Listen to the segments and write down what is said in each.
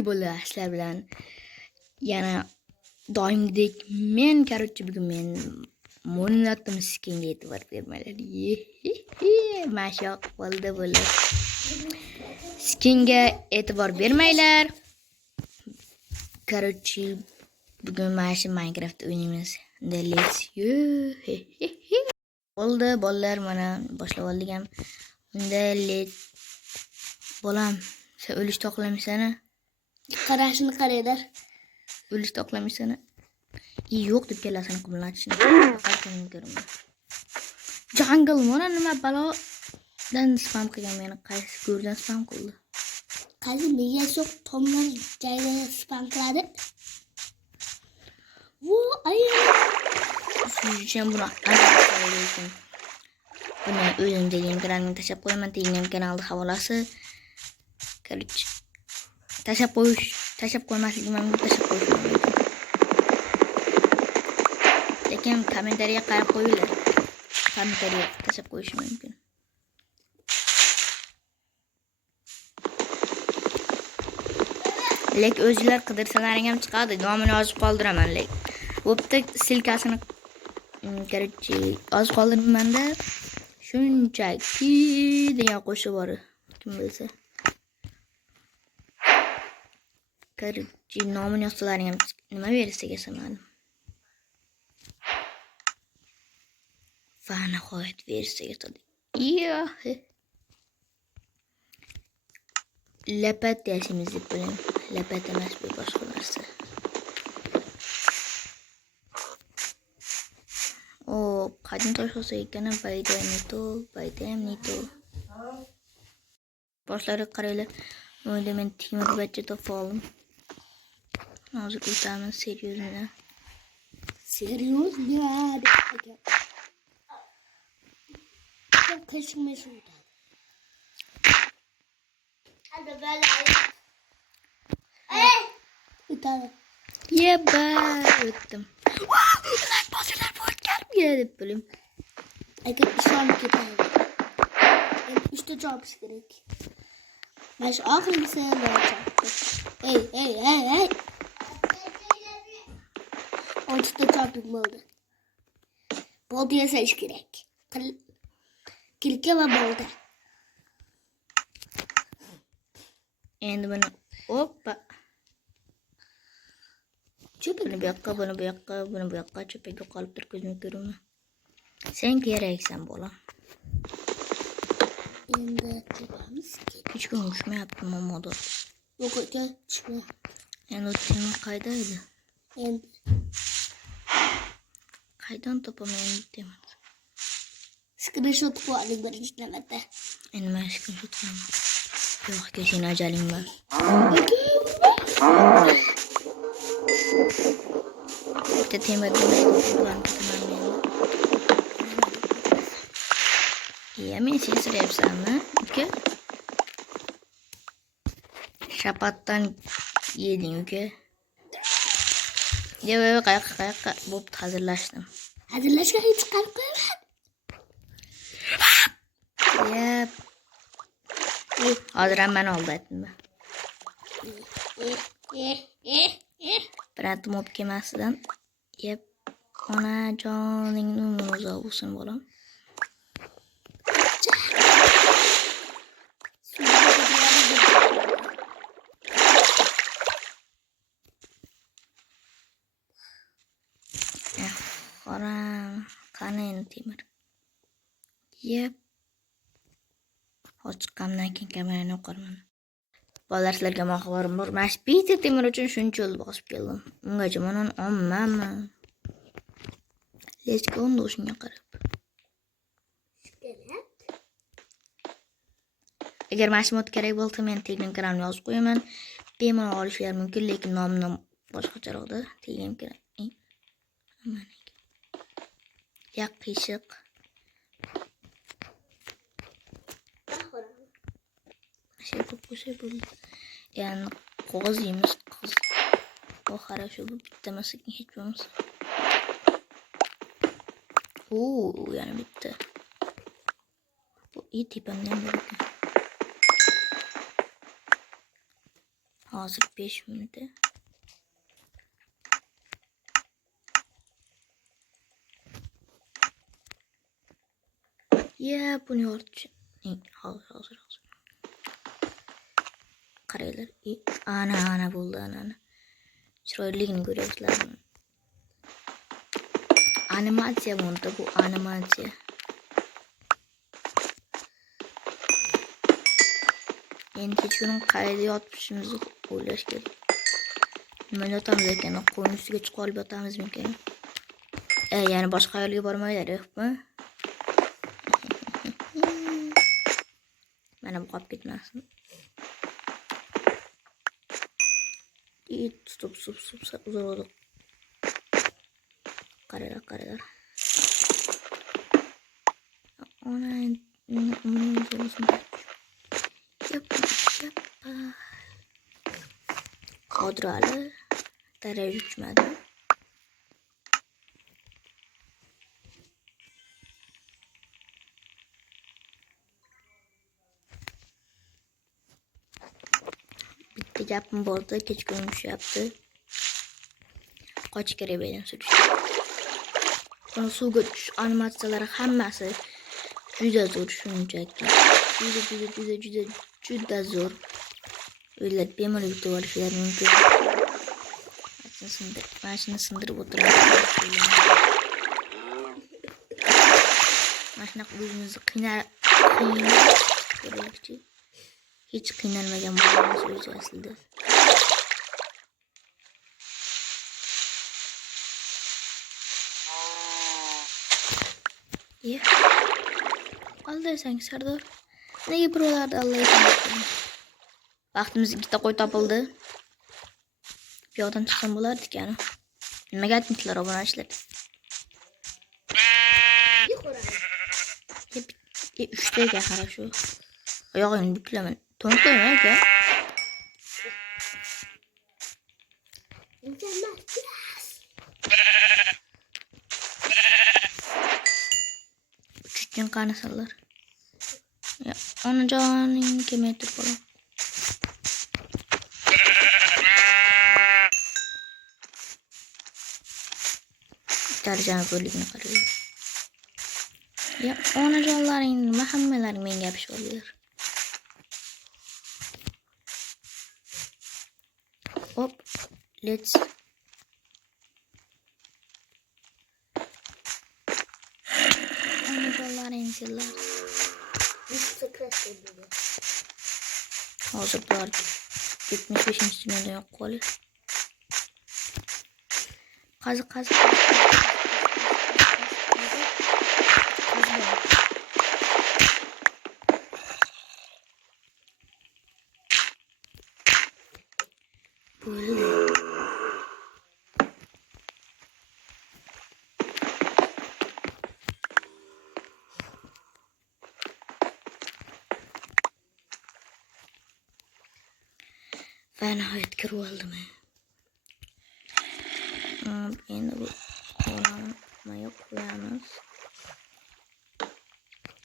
Xayr bo'ldi sizlar bilan. Yana doimgidek men bugun men mo'nlatim skinga e'tibor bermanglar. Mashaq bo'ldi bo'ldi. Skinga e'tibor bermanglar. Bugun mana shu Minecraft o'ynaymiz. Let's go. Bo'ldi, bolalar, mana boshlab oldik ham. Unda bolam, sen o'lish to'qlamisana? Qarashini qaranglar. O'lish to'qlamisana? Yo'q deb kelasini qimlatishni. Qarqaning ko'raman. Jungle mana nima balodan spam qilgan meni, qaysi go'rdan spam qildi? Qaysi nega so'q tomlar joyda spam qiladi? Vo, Shuning buni o'zim degan kanalni tashlab qo'yaman. Telegram kanalning havolasi. Короче, tashlab qo'ymasligim mumkin, tashlab qo'yish mumkin. Lekin kommentariyaga qarab qo'yinglar. Kommentariyaga tashlab qo'yish mumkin. Lek o'zingizlar qidirsalaring ham chiqadi. Nomini yozib qoldiraman lek. Bo'pti, silkasini короче yozib qoldirmanda shunchaki degan qo'shiq bor. Kim bilsa. Короче, nomini yozsalaring ham nima berisiga samadim. Va nihoyat versiyaga to'ldi. Lapat deyishimiz deb bilaman. Lapat emas, bu boshqa narsa. Qadin tosh olsa ekana bayda ham nito. Boshlariga qaranglar. Unda men temir bachcha topib oldim. Hozir o'tamiz seriozdan. Seriozdan. Kaçmış orada. Hadi böyle. Utanın. Yeba öttüm. Like basırlar bu gelmiyor deb bilim. Aka ishon ketadi. Endi 3 ta jobs kerak. Mana shu oxirgisi chopdi. Hey. 10 ta jobim bo'ldi. Bo'ldi yasash kerak. Kilka va bo'ldi. Endi buni hoppa. Buni bu yoqqa cho'paga qolib tur, ko'zim ko'rma. Sen keraksan bolam. Endi chopamiz. Hech kun ushmayapti momoda. Yo'q, tushma. Endi o'tgan qayda edi? Endi qaydan topaman endi? Screenshot qo'ying birinchi navbatda. Endi men screenshot qilaman. Yo'q, sen ajaling bor. Bitta temir bilan ketaman men. Men sensirayapsanmi? Uka? Shapatdan yeding uka. Yo'q, qayoqqa bo'pti, hazırlashdim. Hazırlashga hech chiqarib qo'yman. Yep. Hozir ham men oldim. Birinchi mob kemasidan. Yep. Ona joningni umri bo'lsin bolam. Qani endi temir. Yep. Chiqqandan keyin kamerani o'qirman. Bolalar, sizlarga xabarim bor. Mana shu bitta temir uchun shuncha yo'l bosib keldim. Ungacha men olmayman. Let's go shunga qarab. Agar mana shu mod kerak bo'lsa, men Telegram kanalimga yozib qo'yaman. Bemalol olishlar mumkin, lekin nomini boshqacharoqda. Telegram kanal. Qiyshiq. Şey bo'ldi. Yani qog'oz yeymiz, qiz. Bu хорошо, bu bitta masakin hech bo'lmasa. Yani bitta. Bu iyi tipimden biri. Hazır 5 minute. Ya bunu yortacağım. Hazır. Karaylar. Ana buldu ana. Şurayı görüyorlar. Animasya bunda bu animasya. Yani hiç bunun kaydı yapmışsınız uğraş geldi. Ben atamız ekan, koyun üstüge çıkıp atamız mümkün. Yani başka yerlere barmaylar yok mu? Bana bu kap gitmesin. İyi tutup uzar olduk. Kareler. Ona yapma. Kadralı. Derece uçmadı. Bitti yapım bu arada. Geç görmüş yaptı. Kaç kere benim sürüştü. Sonra su götürüş animasyaları hammasi juda zor shunchaki. Juda zor. Öyle bemalol yutib olishlari mumkin. Mashina sindirib o'tiradi. Mashina o'zimizni qiynalib hech qiynalmagan bo'lamiz o'zi aslida. Ya. Aldaysan Sardor. Nega birovlarni aldaysan? Vaqtimiz ikkita qo'y topildi. Piyodan chiqsam bo'lardi ekan. Nimaga aytmishlar obunachilar? Uchta ekan хорошо. Oyog'imni buklaman. To'nqayman aka. Uchun qanasalar. Ya, onajoning kelmay turib qo'ydim. Tarjana ko'rlikni qaraylar. Ya, onajonlaring nima hammalaring menga gapirishib oldilar. Hop, let's onajonlaring sizlar. Hozir bular 75-minutda yo'q qoldi. Qaziq. Böyle. Ben nihayet kırı oldum. Endi bu olamaya koyamiz.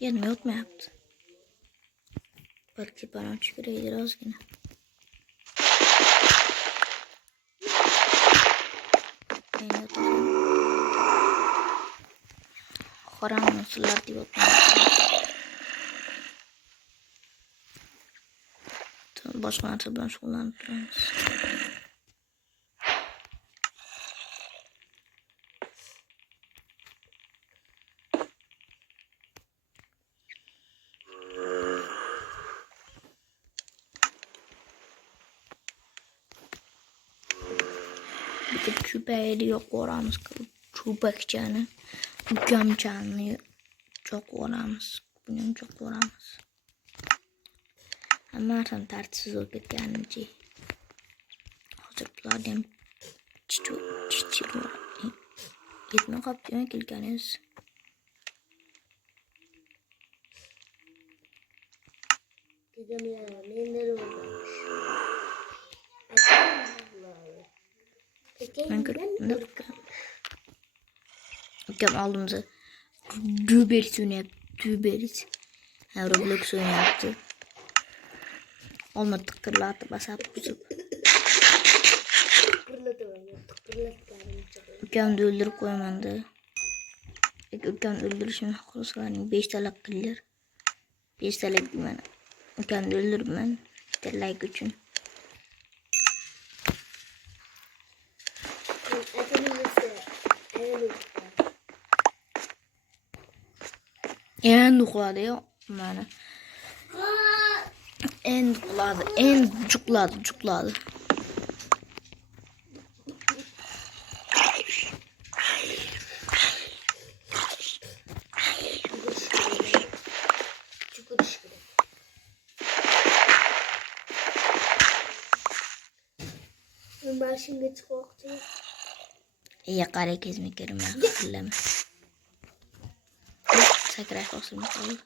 Yerine yotmayapti. Balki bana çıkaraydır ozgina. Qoramni sizlar deb yotmayapti. Boshqa narsa bilan shug'ullanib turamiz. Bitta chupayni yo'q ko'ramiz. Chupakchani, ukamchani yo'q ko'ramiz. Buni yo'q ko'ramiz. Hammadan tartibsiz bo'lib ketganimcha. Hozir bularni ham yetmay qolibdi kelganingiz. Ukam oldimizda Duberis o'ynayapti. Duberis. Roblox o'ynayapti. Olma tıkırlatı basap buzub. Ülkemde öldürüp koymandı. Ülkemde öldürüşüm kuruslarının 5 talak kılır. 5 talak ben. Ülkemde öldürüp ben. Like için. En dukladı ya. Bana. En dukladı. En cukladı. Ben şimdi korktum. Yakara kezmek kerim ben hatırlama. Sakraş olsun bakalım.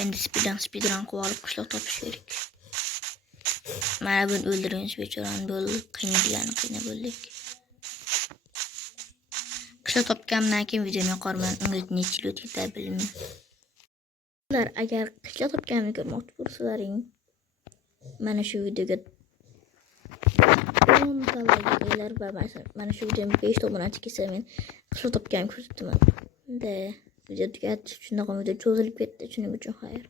Endi speedrun kovalıp kışlak topuşuyoruz. Mana ben öldürüyoruz beçoran böyle kıyna böldük. Kışlak topkamdan keyin videomu yoqarman. Unga necha lut yetar bilmayman. Agar kışlak topkamni ko'rmoqchi bo'lsalaring, mana shu videoga 10 ta like qo'yinglar va mana shu videoga 5 ta obunachi kelsa men kışlak topkamni ko'rsataman. De video tugatish uchun video cho'zilib ketdi. Shuning uchun xayr.